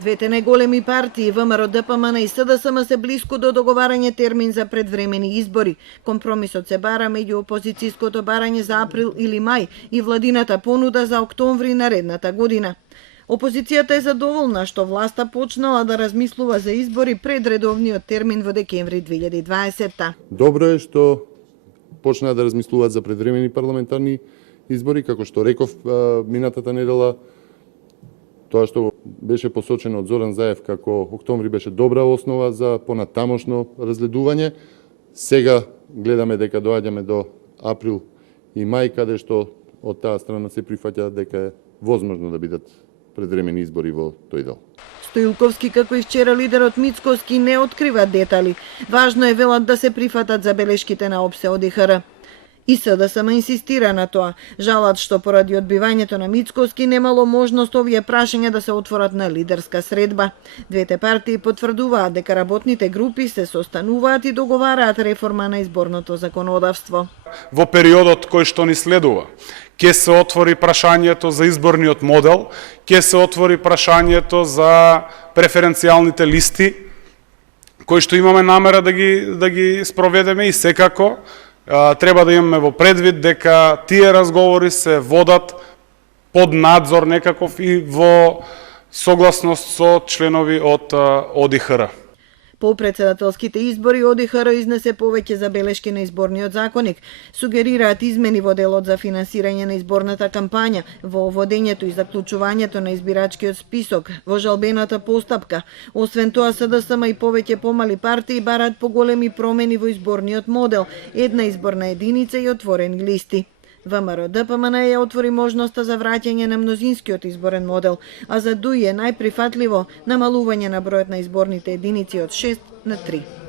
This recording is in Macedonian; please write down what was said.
Двете најголеми партии, ВМРО, ДПМН и СДСМ, се блиску до договарање термин за предвремени избори. Компромисот се бара меѓу опозицијското барање за април или мај и владината понуда за октомври наредната година. Опозицијата е задоволна што власта почнала да размислува за избори пред редовниот термин во декември 2020. Добро е што почнаа да размислуваат за предвремени парламентарни избори, како што реков минатата недела. Тоа што беше посочено од Зоран Заев како октомври беше добра основа за понатамошно разгледување. Сега гледаме дека доаѓаме до април и мај, каде што од таа страна се прифаќа дека е возможно да бидат предвремени избори во тој дел. Стоилковски, како и вчера лидерот Мицкоски, не открива детали. Важно е, велат, да се прифатат забелешките на ОПСЕ ОДИХР. И СДСМ инсистира на тоа. Жалат што поради одбивањето на Мицкоски немало можност овие прашања да се отворат на лидерска средба. Двете партии потврдуваат дека работните групи се состануваат и договараат реформа на изборното законодавство. Во периодот кој што ни следува, ќе се отвори прашањето за изборниот модел, ќе се отвори прашањето за преференцијалните листи, кои што имаме намера да ги спроведеме и секако треба да имаме во предвид дека тие разговори се водат под надзор некаков и во согласност со членови од ОДИХР. По председателските избори ОДИХР изнесе повеќе забелешки на изборниот законник, сугерираат измени во делот за финансирање на изборната кампања, во водењето и заклучувањето на избирачкиот список, во жалбената постапка. Освен тоа, СДСМ и повеќе помали партии бараат поголеми промени во изборниот модел, една изборна единица и отворени листи. ВМРО ДПМН ја отвори можноста за враќање на мнозинскиот изборен модел, а за ДУИ е најприфатливо намалување на бројот на изборните единици од 6 на 3.